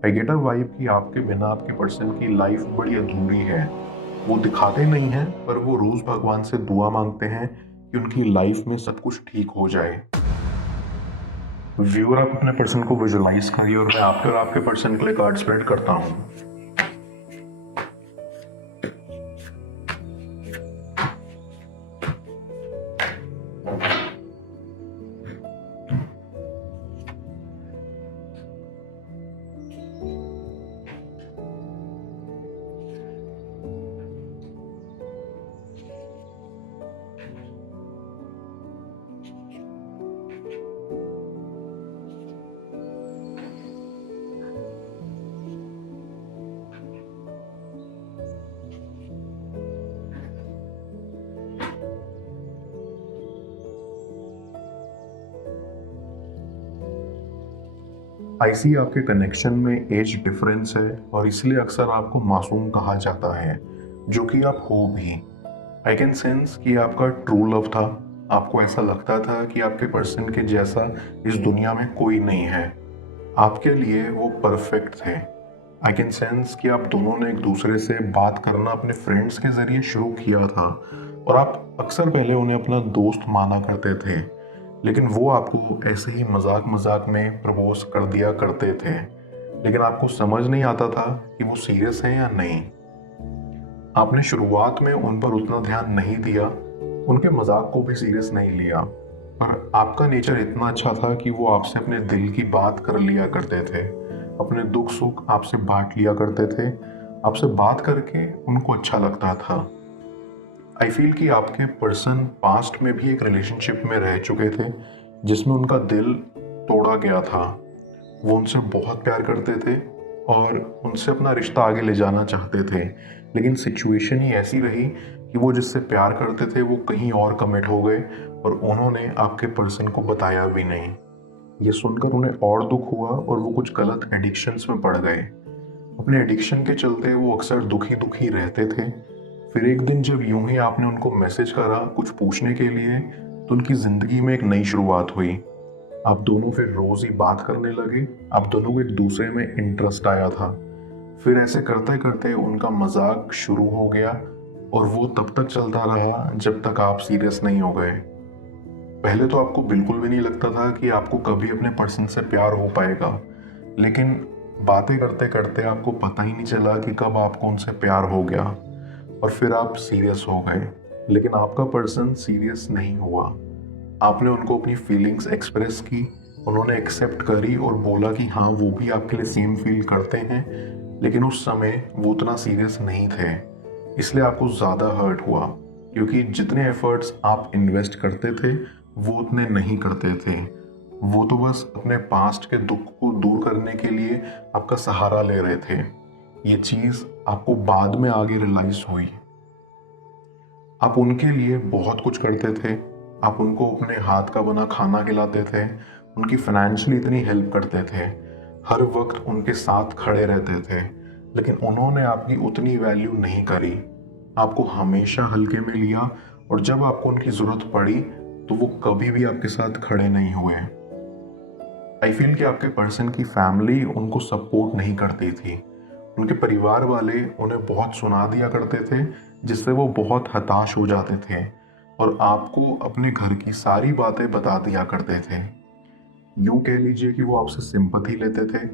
I get a vibe कि आपके बिना आपके पर्सन की लाइफ बड़ी अधूरी है। वो दिखाते नहीं हैं पर वो रोज भगवान से दुआ मांगते हैं कि उनकी लाइफ में सब कुछ ठीक हो जाए। व्यूअर, आप अपने पर्सन को विजुअलाइज करिए और मैं आपके और आपके पर्सन के लिए कार्ड स्प्रेड करता हूँ। आई सी आपके कनेक्शन में एज डिफरेंस है और इसलिए अक्सर आपको मासूम कहा जाता है, जो कि आप हो भी। आई कैन सेंस कि आपका ट्रू लव था। आपको ऐसा लगता था कि आपके पर्सन के जैसा इस दुनिया में कोई नहीं है। आपके लिए वो परफेक्ट थे। आई कैन सेंस कि आप दोनों ने एक दूसरे से बात करना अपने फ्रेंड्स के जरिए शुरू किया था और आप अक्सर पहले उन्हें अपना दोस्त माना करते थे, लेकिन वो आपको ऐसे ही मजाक मजाक में प्रपोज कर दिया करते थे। लेकिन आपको समझ नहीं आता था कि वो सीरियस है या नहीं। आपने शुरुआत में उन पर उतना ध्यान नहीं दिया, उनके मजाक को भी सीरियस नहीं लिया, पर आपका नेचर इतना अच्छा था कि वो आपसे अपने दिल की बात कर लिया करते थे। अपने दुख सुख आपसे बांट लिया करते थे। आपसे बात करके उनको अच्छा लगता था। आई फील कि आपके पर्सन पास्ट में भी एक रिलेशनशिप में रह चुके थे जिसमें उनका दिल तोड़ा गया था। वो उनसे बहुत प्यार करते थे और उनसे अपना रिश्ता आगे ले जाना चाहते थे, लेकिन सिचुएशन ही ऐसी रही कि वो जिससे प्यार करते थे वो कहीं और कमिट हो गए और उन्होंने आपके पर्सन को बताया भी नहीं। ये सुनकर उन्हें और दुख हुआ और वो कुछ गलत एडिक्शंस में पड़ गए। अपने एडिक्शन के चलते वो अक्सर दुखी दुखी रहते थे। फिर एक दिन जब यूं ही आपने उनको मैसेज करा कुछ पूछने के लिए, तो उनकी जिंदगी में एक नई शुरुआत हुई। आप दोनों फिर रोज ही बात करने लगे। आप दोनों को एक दूसरे में इंटरेस्ट आया था। फिर ऐसे करते करते उनका मजाक शुरू हो गया और वो तब तक चलता रहा जब तक आप सीरियस नहीं हो गए। पहले तो आपको बिल्कुल भी नहीं लगता था कि आपको कभी अपने पर्सन से प्यार हो पाएगा, लेकिन बातें करते करते आपको पता ही नहीं चला कि कब आपको उनसे प्यार हो गया और फिर आप सीरियस हो गए। लेकिन आपका पर्सन सीरियस नहीं हुआ। आपने उनको अपनी फीलिंग्स एक्सप्रेस की, उन्होंने एक्सेप्ट करी और बोला कि हाँ वो भी आपके लिए सेम फील करते हैं, लेकिन उस समय वो उतना सीरियस नहीं थे। इसलिए आपको ज़्यादा हर्ट हुआ, क्योंकि जितने एफर्ट्स आप इन्वेस्ट करते थे वो उतने नहीं करते थे। वो तो बस अपने पास्ट के दुख को दूर करने के लिए आपका सहारा ले रहे थे। ये चीज़ आपको बाद में आगे रियलाइज हुई। आप उनके लिए बहुत कुछ करते थे। आप उनको अपने हाथ का बना खाना खिलाते थे, उनकी फाइनेंशियली इतनी हेल्प करते थे, हर वक्त उनके साथ खड़े रहते थे, लेकिन उन्होंने आपकी उतनी वैल्यू नहीं करी। आपको हमेशा हल्के में लिया और जब आपको उनकी ज़रूरत पड़ी तो वो कभी भी आपके साथ खड़े नहीं हुए। आई फील कि आपके पर्सन की फैमिली उनको सपोर्ट नहीं करती थी। उनके परिवार वाले उन्हें बहुत सुना दिया करते थे, जिससे वो बहुत हताश हो जाते थे और आपको अपने घर की सारी बातें बता दिया करते थे। यूं कह लीजिए कि वो आपसे सिंपैथी लेते थे।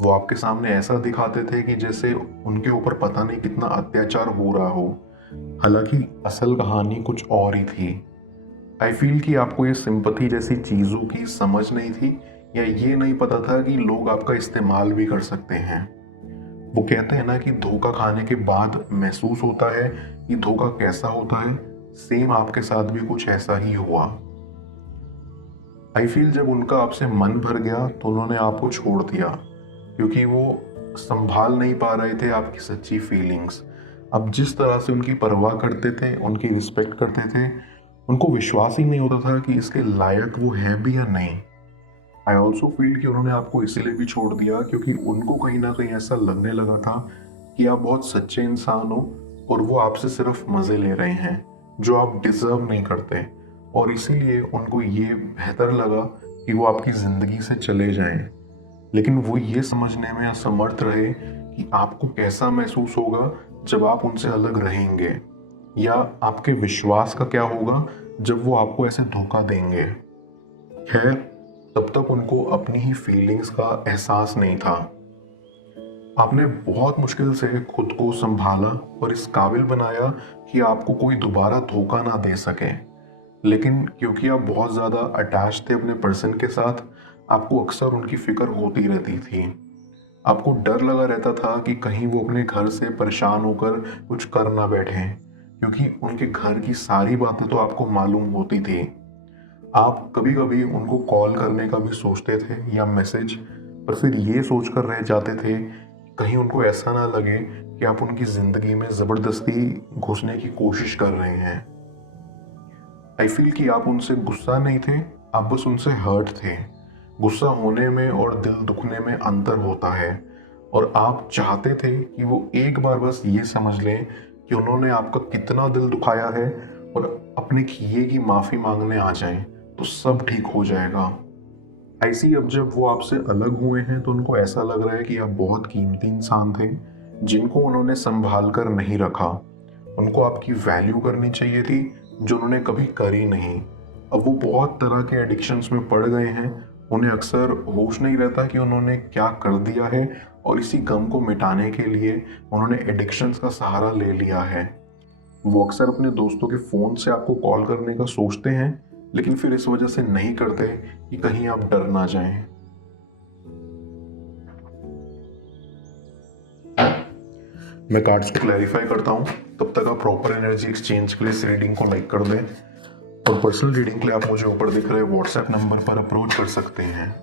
वो आपके सामने ऐसा दिखाते थे कि जैसे उनके ऊपर पता नहीं कितना अत्याचार हो रहा हो, हालांकि असल कहानी कुछ और ही थी। आई फील कि आपको ये सिंपैथी जैसी चीज़ों की समझ नहीं थी, या ये नहीं पता था कि लोग आपका इस्तेमाल भी कर सकते हैं। वो कहते हैं ना कि धोखा खाने के बाद महसूस होता है कि धोखा कैसा होता है। सेम आपके साथ भी कुछ ऐसा ही हुआ। आई फील जब उनका आपसे मन भर गया तो उन्होंने आपको छोड़ दिया, क्योंकि वो संभाल नहीं पा रहे थे आपकी सच्ची फीलिंग्स। अब जिस तरह से उनकी परवाह करते थे, उनकी रिस्पेक्ट करते थे, उनको विश्वास ही नहीं होता था कि इसके लायक वो है भी या नहीं। आई ऑल्सो फील कि उन्होंने आपको इसीलिए भी छोड़ दिया क्योंकि उनको कहीं ना कहीं ऐसा लगने लगा था कि आप बहुत सच्चे इंसान हो और वो आपसे सिर्फ मज़े ले रहे हैं जो आप डिजर्व नहीं करते, और इसीलिए उनको ये बेहतर लगा कि वो आपकी ज़िंदगी से चले जाएं। लेकिन वो ये समझने में असमर्थ रहे कि आपको कैसा महसूस होगा जब आप उनसे अलग रहेंगे, या आपके विश्वास का क्या होगा जब वो आपको ऐसे धोखा देंगे। खैर, तब तक उनको अपनी ही फीलिंग्स का एहसास नहीं था। आपने बहुत मुश्किल से खुद को संभाला और इस काबिल बनाया कि आपको कोई दोबारा धोखा ना दे सके। लेकिन क्योंकि आप बहुत ज़्यादा अटैच थे अपने पर्सन के साथ, आपको अक्सर उनकी फिक्र होती रहती थी। आपको डर लगा रहता था कि कहीं वो अपने घर से परेशान होकर कुछ कर ना बैठें, क्योंकि उनके घर की सारी बातें तो आपको मालूम होती थी। आप कभी कभी उनको कॉल करने का भी सोचते थे या मैसेज, पर फिर ये सोचकर रह जाते थे कहीं उनको ऐसा ना लगे कि आप उनकी ज़िंदगी में ज़बरदस्ती घुसने की कोशिश कर रहे हैं। आई फील कि आप उनसे गुस्सा नहीं थे, आप बस उनसे हर्ट थे। गुस्सा होने में और दिल दुखने में अंतर होता है, और आप चाहते थे कि वो एक बार बस ये समझ लें कि उन्होंने आपका कितना दिल दुखाया है और अपने किए की माफ़ी मांगने आ जाएं, तो सब ठीक हो जाएगा। ऐसी अब जब वो आपसे अलग हुए हैं तो उनको ऐसा लग रहा है कि आप बहुत कीमती इंसान थे जिनको उन्होंने संभाल कर नहीं रखा। उनको आपकी वैल्यू करनी चाहिए थी, जो उन्होंने कभी करी नहीं। अब वो बहुत तरह के एडिक्शंस में पड़ गए हैं, उन्हें अक्सर होश नहीं रहता कि उन्होंने क्या कर दिया है, और इसी गम को मिटाने के लिए उन्होंने एडिक्शंस का सहारा ले लिया है। वो अक्सर अपने दोस्तों के फ़ोन से आपको कॉल करने का सोचते हैं, लेकिन फिर इस वजह से नहीं करते कि कहीं आप डर ना जाएं। मैं कार्ड्स को क्लैरिफाई करता हूँ, तब तक आप प्रॉपर एनर्जी एक्सचेंज के लिए इस रीडिंग को लाइक कर दें, और पर्सनल रीडिंग के लिए आप मुझे ऊपर दिख रहे व्हाट्सएप नंबर पर अप्रोच कर सकते हैं।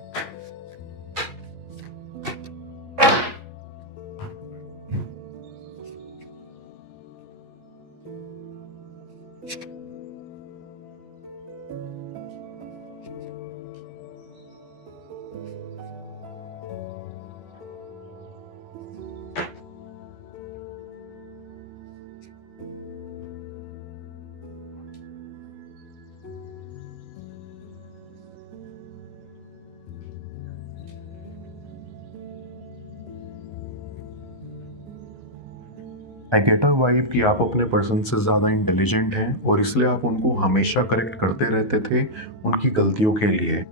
आई गेट अ वाइब कि आप अपने पर्सन से ज़्यादा इंटेलिजेंट हैं, और इसलिए आप उनको हमेशा करेक्ट करते रहते थे उनकी गलतियों के लिए।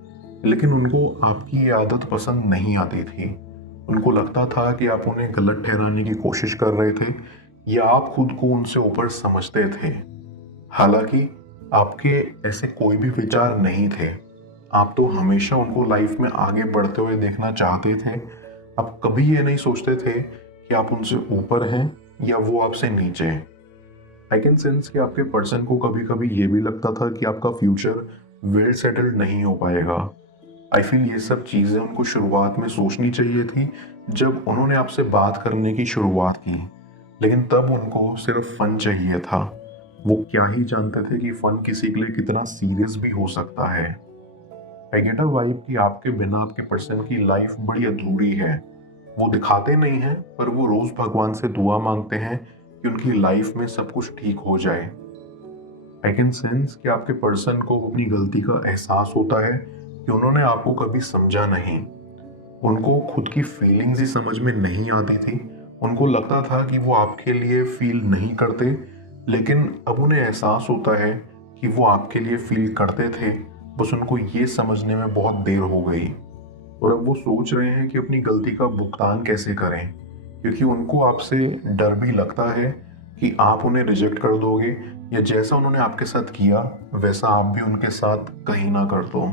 लेकिन उनको आपकी ये आदत पसंद नहीं आती थी। उनको लगता था कि आप उन्हें गलत ठहराने की कोशिश कर रहे थे, या आप खुद को उनसे ऊपर समझते थे। हालांकि आपके ऐसे कोई भी विचार नहीं थे। आप तो हमेशा उनको लाइफ में आगे बढ़ते हुए देखना चाहते थे। आप कभी ये नहीं सोचते थे कि आप उनसे ऊपर हैं या वो आपसे नीचे हैं। आई कैन सेंस कि आपके पर्सन को कभी कभी ये भी लगता था कि आपका फ्यूचर वेल सेटल्ड नहीं हो पाएगा। आई फील ये सब चीज़ें उनको शुरुआत में सोचनी चाहिए थी जब उन्होंने आपसे बात करने की शुरुआत की, लेकिन तब उनको सिर्फ फन चाहिए था। वो क्या ही जानते थे कि फन किसी के लिए कितना सीरियस भी हो सकता है। आई गेट अ वाइब कि आपके बिना आपके पर्सन की लाइफ बड़ी अधूरी है। वो दिखाते नहीं हैं, पर वो रोज भगवान से दुआ मांगते हैं कि उनकी लाइफ में सब कुछ ठीक हो जाए। आई कैन सेंस कि आपके पर्सन को अपनी गलती का एहसास होता है कि उन्होंने आपको कभी समझा नहीं। उनको खुद की फीलिंग्स ही समझ में नहीं आती थी। उनको लगता था कि वो आपके लिए फील नहीं करते, लेकिन अब उन्हें एहसास होता है कि वो आपके लिए फील करते थे, बस उनको ये समझने में बहुत देर हो गई। और अब वो सोच रहे हैं कि अपनी गलती का भुगतान कैसे करें, क्योंकि उनको आपसे डर भी लगता है कि आप उन्हें रिजेक्ट कर दोगे, या जैसा उन्होंने आपके साथ किया वैसा आप भी उनके साथ कहीं ना कर दो।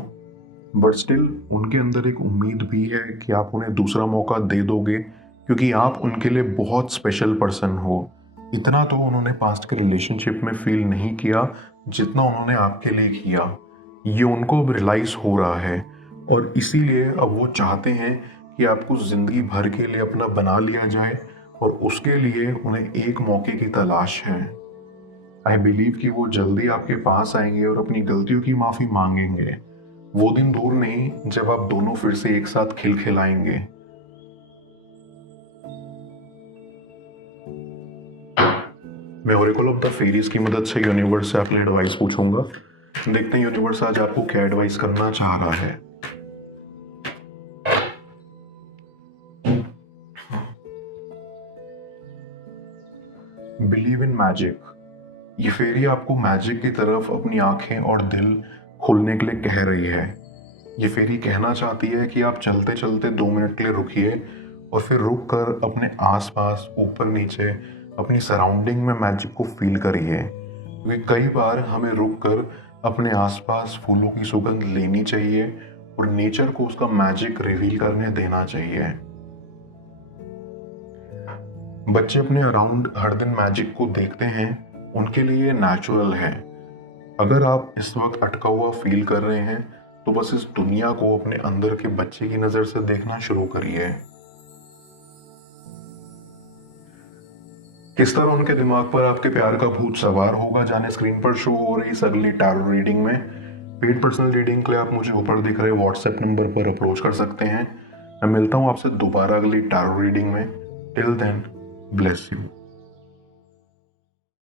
बट स्टिल उनके अंदर एक उम्मीद भी है कि आप उन्हें दूसरा मौका दे दोगे, क्योंकि आप उनके लिए बहुत स्पेशल पर्सन हो। इतना तो उन्होंने पास्ट के रिलेशनशिप में फील नहीं किया जितना उन्होंने आपके लिए किया। ये उनको अब रियलाइज हो रहा है, और इसीलिए अब वो चाहते हैं कि आपको ज़िंदगी भर के लिए अपना बना लिया जाए, और उसके लिए उन्हें एक मौके की तलाश है। आई बिलीव कि वो जल्दी आपके पास आएंगे और अपनी गलतियों की माफ़ी मांगेंगे। वो दिन दूर नहीं जब आप दोनों फिर से एक साथ खिलखिलाएंगे। मैं ओरेकल ऑफ द फेरीज की मदद से यूनिवर्स से अपनी एडवाइस पूछूंगा। देखते हैं यूनिवर्स आज आपको क्या एडवाइस करना चाह रहा है। Believe in magic. ये फेरी आपको मैजिक की तरफ अपनी आंखें और दिल खोलने के लिए कह रही है। ये फेरी कहना चाहती है कि आप चलते चलते 2 मिनट के लिए रुकिए और फिर रुक कर अपने आसपास, ऊपर नीचे, अपनी सराउंडिंग में मैजिक को फील करिए। क्योंकि कई बार हमें रुक कर अपने आसपास फूलों की सुगंध लेनी चाहिए और नेचर को उसका मैजिक रिवील करने देना चाहिए। बच्चे अपने अराउंड हर दिन मैजिक को देखते हैं, उनके लिए नेचुरल है। अगर आप इस वक्त अटका हुआ फील कर रहे हैं तो बस इस दुनिया को अपने अंदर के बच्चे की नजर से देखना शुरू करिए। किस तरह उनके दिमाग पर आपके प्यार का भूत सवार होगा जाने स्क्रीन पर शो हो रही इस अगली टैरो रीडिंग में। पेड पर्सनल रीडिंग के लिए आप मुझे ऊपर दिख रहे व्हाट्सएप नंबर पर अप्रोच कर सकते हैं। मैं मिलता हूं आपसे दोबारा अगली टैरो रीडिंग में। Till then, bless you.